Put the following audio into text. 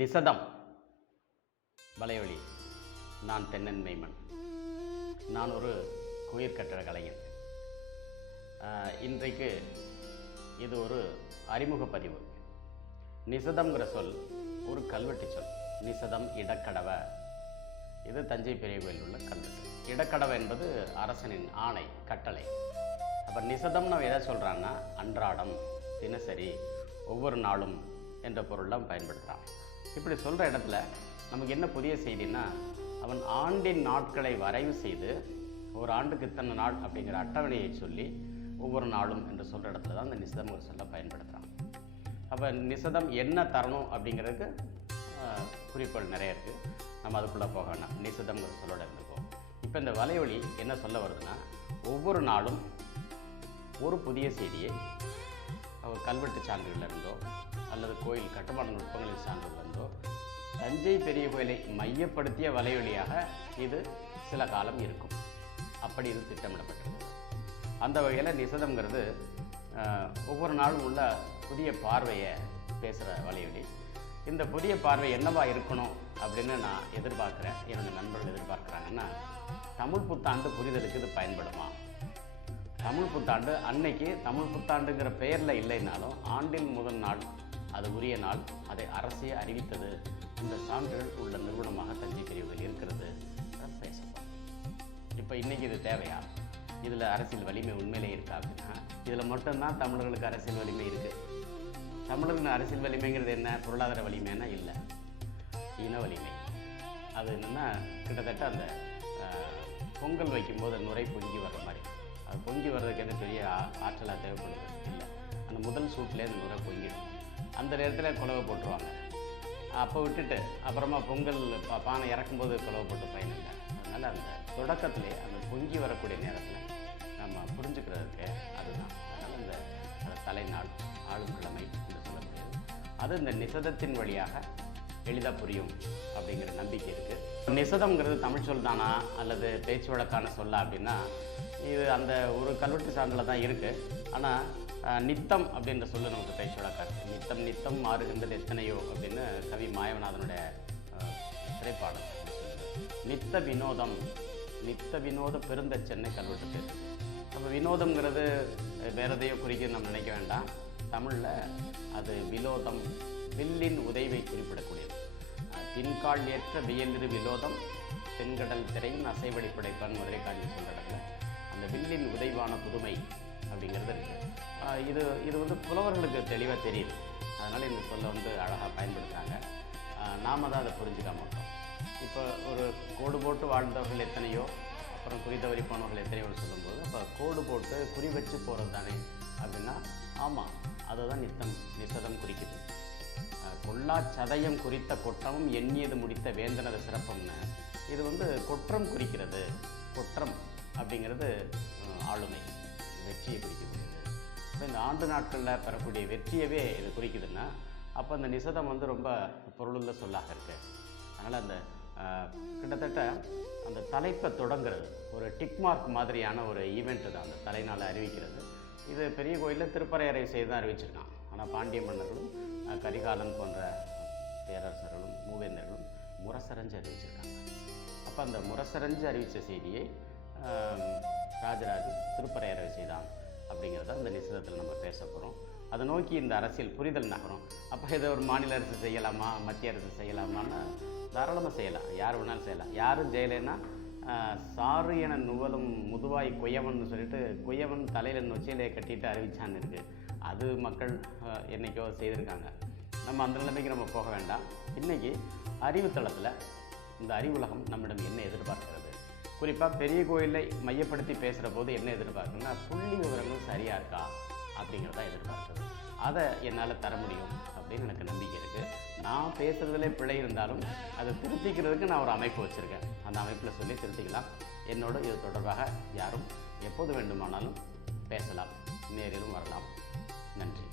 நிசதம் வலையொலி. நான் தென்னன் மெய்மன். நான் ஒரு குயிர் கட்டட கலைஞன். இன்றைக்கு இது ஒரு அறிமுக பதிவு. நிசதம்ங்கிற சொல் ஒரு கல்வெட்டு சொல். நிசதம் இடக்கடவ. இது தஞ்சை பெரிய கோயில் உள்ள கல்வெட்டு. இடக்கடவை என்பது அரசனின் ஆணை, கட்டளை. அப்போ நிசதம் நம்ம எதை சொல்கிறான்னா அன்றாடம், தினசரி, ஒவ்வொரு நாளும் என்ற பொருள்லாம் பயன்படுத்துகிறான். இப்படி சொல்கிற இடத்துல நமக்கு என்ன புதிய செய்தின்னா, அவன் ஆண்டின் நாட்களை வரைவு செய்து ஒரு ஆண்டுக்கு இத்தனை நாள் அப்படிங்கிற அட்டவணையை சொல்லி ஒவ்வொரு நாளும் என்று சொல்கிற இடத்துல தான் இந்த நிசதம் ஒரு சொல்ல பயன்படுத்துகிறான். அப்போ நிசதம் என்ன தரணும் அப்படிங்கிறதுக்கு குறிப்புகள் நிறைய இருக்குது. நம்ம அதுக்குள்ளே போக வேண்டாம். நிசதம்ங்கிற சொல்லோட இருந்துப்போம். இப்போ இந்த வலையொலி என்ன சொல்ல வருதுன்னா, ஒவ்வொரு நாளும் ஒரு புதிய செய்தியை கல்வெட்டு சான்றுகளில் இருந்தோ அல்லது கோயில் கட்டுமான நுட்பங்களின் சான்றுகள் இருந்தோ தஞ்சை பெரிய கோயிலை மையப்படுத்திய வலையொலியாக இது சில காலம் இருக்கும். அப்படி இது திட்டமிடப்பட்டிருக்கு. அந்த வகையில் நிசதம்ங்கிறது ஒவ்வொரு நாளும் உள்ள புதிய பார்வையை பேசுகிற வலையொலி. இந்த புதிய பார்வை என்னவா இருக்கணும் அப்படின்னு நான் எதிர்பார்க்குறேன். என்னோடய நண்பர்கள் எதிர்பார்க்குறாங்கன்னா, தமிழ் புத்தாண்டு புரிதலுக்கு இது பயன்படுமா? தமிழ் புத்தாண்டு அன்னைக்கு தமிழ் புத்தாண்டுங்கிற பெயரில் இல்லைனாலும் ஆண்டின் முதல் நாள், அது உரிய நாள், அதை அரசே அறிவித்தது, இந்த சான்றுகள் உள்ள நிறுவனமாக தஞ்சை பெரிய கோயில் இருக்கிறது பேசப்படும். இப்போ இன்றைக்கி இது தேவையா? இதில் அரசியல் வலிமை உண்மையிலே இருக்கா அப்படின்னா, இதில் மட்டும்தான் தமிழர்களுக்கு அரசியல் வலிமை இருக்குது. தமிழர்கள் அரசியல் வலிமைங்கிறது என்ன? பொருளாதார வலிமைன்னா இல்லை, இன வலிமை. அது என்னென்னா, கிட்டத்தட்ட அந்த பொங்கல் வைக்கும்போது நுரை பொங்கி வர்ற மாதிரி, அது பொங்கி வர்றதுக்கு எந்த பெரிய ஆற்றலாக தேவைப்படுது இல்லை. அந்த முதல் சூட்லேயே அந்த நுரை பொங்கிடும். அந்த நேரத்தில் குலவை போட்டுருவாங்க. அப்போ விட்டுட்டு அப்புறமா பொங்கல் பானை இறக்கும்போது குலவை போட்டு பயன் இல்லை. அதனால் அந்த தொடக்கத்திலே அந்த பொங்கி வரக்கூடிய நேரத்தில் நம்ம புரிஞ்சுக்கிறதுக்கு அதுதான். அதனால் அந்த தலைநாள், ஆளும் கிழமை என்று சொல்லக்கூடியது, அது இந்த நிசதத்தின் வழியாக எளிதாக புரியும் அப்படிங்கிற நம்பிக்கை இருக்குது. நிசதம்ங்கிறது தமிழ் சொல் தானா அல்லது பேச்சு வழக்கான சொல்லா அப்படின்னா, இது அந்த ஒரு கல்வெட்டு சான்றில் தான் இருக்குது. ஆனால் நித்தம் அப்படின்ற சொல்லு நமக்கு பேச்சு வழக்காது. நித்தம் நித்தம் மாறுகின்றது எத்தனையோ அப்படின்னு கவி மாயவநாதனுடைய திரைப்பாடல் நித்த வினோதம், நித்த வினோத பெருந்த சென்னை கல்வெட்டு பேர். அப்போ வினோதம்ங்கிறது வேறு எதையோ குறிக்க நம்ம நினைக்க வேண்டாம். தமிழில் அது விலோதம், வில்லின் உதைவை குறிப்பிடக்கூடியது. தின்கால் ஏற்ற வியலிரு விலோதம், தென்கடல் திரையின் அசைவடி படைப்பான் மதுரை காஞ்சி சொல்கிற இடத்துல அந்த வில்லின் உதைவான புதுமை அப்படிங்கிறது இருக்குது. இது புலவர்களுக்கு தெளிவாக தெரியுது. அதனால் இந்த சொல்லை அழகாக பயன்படுத்துகிறாங்க. நாம் தான் அதை புரிஞ்சுக்க மாட்டோம். இப்போ ஒரு கோடு போட்டு வாழ்ந்தவர்கள் எத்தனையோ, அப்புறம் குறி தவறி போனவர்கள் எத்தனையோ சொல்லும்போது, அப்போ கோடு போட்டு குறி வச்சு போகிறது தானே அப்படின்னா, ஆமாம், அதை தான் நிசதம் குறிக்குது. கொல்லா சதயம் குறித்த கொற்றமும் எண்ணியது முடித்த வேந்தனது சிறப்பம்னு இது கொற்றம் குறிக்கிறது. கொற்றம் அப்படிங்கிறது ஆளுமை, வெற்றியை குறிக்கக்கூடியது. இப்போ இந்த ஆண்டு நாட்களில் பெறக்கூடிய வெற்றியவே இது குறிக்குதுன்னா, அப்போ அந்த நிசதம் ரொம்ப பொருளுள்ள சொல்லாக இருக்குது. அதனால் அந்த கிட்டத்தட்ட அந்த தலைப்பை தொடங்கிறது ஒரு டிக்மார்க் மாதிரியான ஒரு ஈவெண்ட்டு தான் அந்த தலைநாளை அறிவிக்கிறது. இது பெரிய கோயிலில் திருப்பரையறை செய்து தான் அறிவிச்சிருக்கான். ஆனால் பாண்டிய மன்னர்களும் கரிகாலன் போன்ற பேரரசர்களும் மூவேந்தர்களும் முரசரஞ்சு அறிவிச்சிருக்காங்க. அப்போ அந்த முரசரஞ்சு அறிவித்த செய்தியை ராஜராஜன் திருப்பரையறை செய்தான் அப்படிங்கிறத இந்த நிசதத்தில் நம்ம பேச போகிறோம். அதை நோக்கி இந்த அரசியல் புரிதல் நகரும். அப்போ இதை ஒரு மாநில அரசு செய்யலாமா, மத்திய அரசு செய்யலாமான்னு தாராளமாக செய்யலாம். யார் வேணாலும் செய்யலாம். யாரும் செய்யலைன்னா, சாறு என நுவலும் முதுவாய் குயவன் சொல்லிட்டு குயவன் தலையில் நொச்சியிலே கட்டிட்டு அறிவிச்சான்னு இருக்குது. அது மக்கள் என்றைக்கோ செய்திருக்காங்க. நம்ம அந்த நிலைமைக்கு நம்ம போக வேண்டாம். இன்றைக்கி அறிவுத்தளத்தில் இந்த அறிவுலகம் நம்மிடம் என்ன எதிர்பார்க்கிறது, குறிப்பாக பெரிய கோயிலை மையப்படுத்தி பேசுகிற போது என்ன எதிர்பார்க்குன்னா, புள்ளி விவரங்கள் சரியாக இருக்கா அப்படிங்கிறத எதிர்பார்க்குறது. அதை என்னால் தர முடியும் அப்படின்னு எனக்கு நம்பிக்கை இருக்குது. நான் பேசுகிறதுலே பிழை இருந்தாலும் அதை திருத்திக்கிறதுக்கு நான் ஒரு அமைப்பு வச்சுருக்கேன். அந்த அமைப்பில் சொல்லி திருத்திக்கலாம். என்னோட இது தொடர்பாக யாரும் எப்போது வேண்டுமானாலும் பேசலாம், நேரிலும் வரலாம். நன்றி.